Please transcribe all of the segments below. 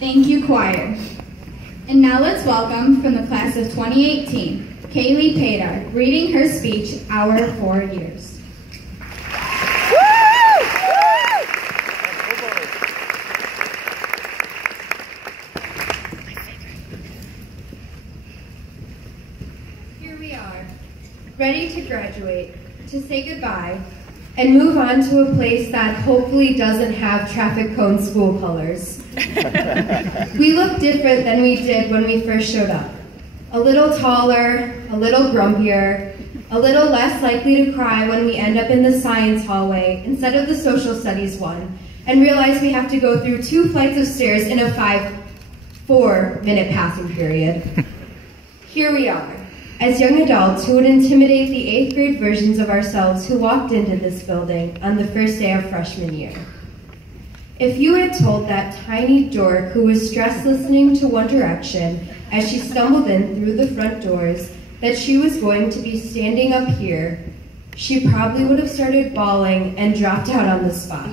Thank you, choir. And now let's welcome from the class of 2018, Kayleigh Padar, reading her speech, Our 4 Years. Here we are, ready to graduate, to say goodbye, and move on to a place that hopefully doesn't have traffic cone school colors. We look different than we did when we first showed up. A little taller, a little grumpier, a little less likely to cry when we end up in the science hallway instead of the social studies one, and realize we have to go through 2 flights of stairs in a 4-minute passing period. Here we are, as young adults who would intimidate the 8th grade versions of ourselves who walked into this building on the first day of freshman year. If you had told that tiny dork who was stressed listening to One Direction as she stumbled in through the front doors that she was going to be standing up here, she probably would have started bawling and dropped out on the spot.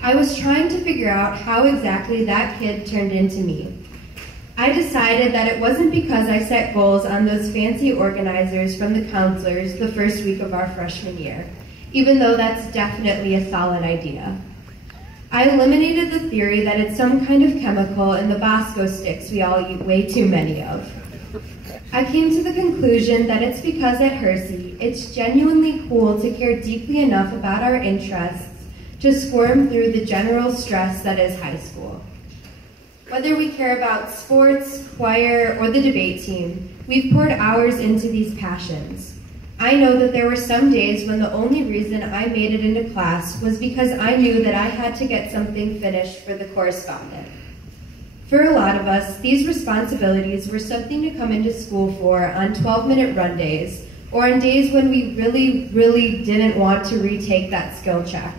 I was trying to figure out how exactly that kid turned into me. I decided that it wasn't because I set goals on those fancy organizers from the counselors the first week of our freshman year, even though that's definitely a solid idea. I eliminated the theory that it's some kind of chemical in the Bosco sticks we all eat way too many of. I came to the conclusion that it's because at Hersey, it's genuinely cool to care deeply enough about our interests to squirm through the general stress that is high school. Whether we care about sports, choir, or the debate team, we've poured hours into these passions. I know that there were some days when the only reason I made it into class was because I knew that I had to get something finished for the correspondent. For a lot of us, these responsibilities were something to come into school for on 12-minute run days, or on days when we really didn't want to retake that skill check,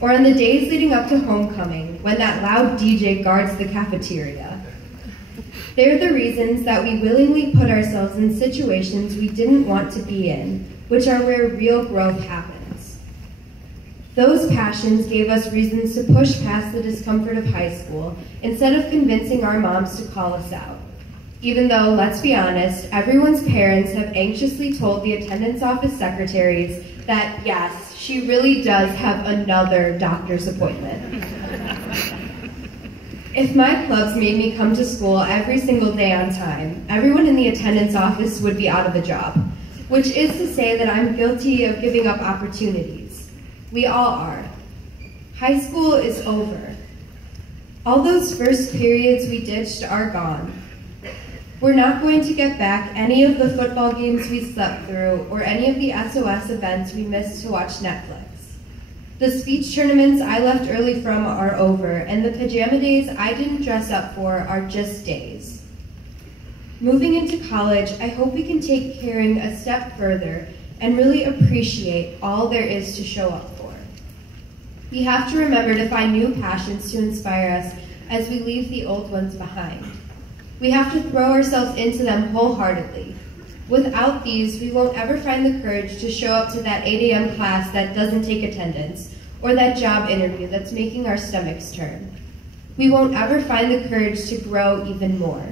or on the days leading up to homecoming, when that loud DJ guards the cafeteria. They're the reasons that we willingly put ourselves in situations we didn't want to be in, which are where real growth happens. Those passions gave us reasons to push past the discomfort of high school instead of convincing our moms to call us out. Even though, let's be honest, everyone's parents have anxiously told the attendance office secretaries that, yes, she really does have another doctor's appointment. If my clubs made me come to school every single day on time, everyone in the attendance office would be out of a job, which is to say that I'm guilty of giving up opportunities. We all are. High school is over. All those first periods we ditched are gone. We're not going to get back any of the football games we slept through or any of the SOS events we missed to watch Netflix. The speech tournaments I left early from are over, and the pajama days I didn't dress up for are just days. Moving into college, I hope we can take caring a step further and really appreciate all there is to show up for. We have to remember to find new passions to inspire us as we leave the old ones behind. We have to throw ourselves into them wholeheartedly. Without these, we won't ever find the courage to show up to that 8 a.m. class that doesn't take attendance, or that job interview that's making our stomachs turn. We won't ever find the courage to grow even more.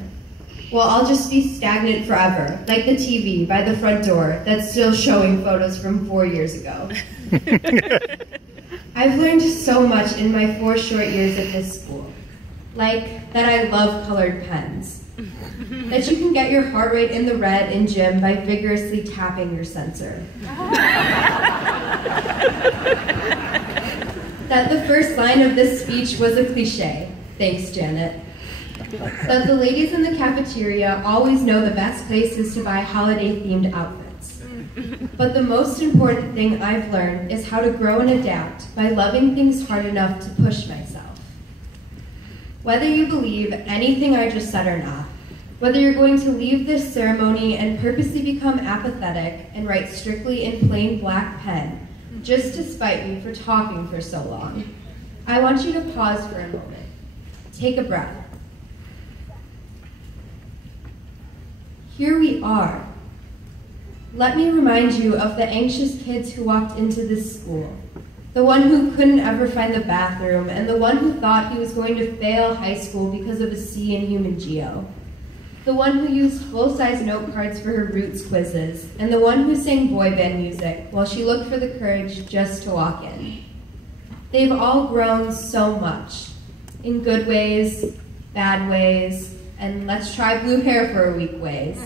Well, I'll just be stagnant forever, like the TV by the front door that's still showing photos from 4 years ago. I've learned so much in my 4 short years at this school. Like that I love colored pens. That you can get your heart rate in the red in gym by vigorously tapping your sensor. That the first line of this speech was a cliche. Thanks, Janet. That the ladies in the cafeteria always know the best places to buy holiday-themed outfits. But the most important thing I've learned is how to grow and adapt by loving things hard enough to push myself. Whether you believe anything I just said or not, whether you're going to leave this ceremony and purposely become apathetic and write strictly in plain black pen, just to spite me for talking for so long, I want you to pause for a moment. Take a breath. Here we are. Let me remind you of the anxious kids who walked into this school, The one who couldn't ever find the bathroom, and the one who thought he was going to fail high school because of a C in human geo. The one who used full-size note cards for her roots quizzes, and the one who sang boy band music while she looked for the courage just to walk in. They've all grown so much, in good ways, bad ways, and let's try blue hair for a week ways.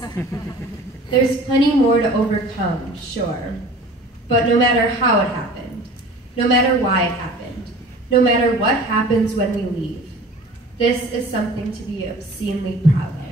There's plenty more to overcome, sure, but no matter how it happened, no matter why it happened, no matter what happens when we leave, this is something to be obscenely proud of.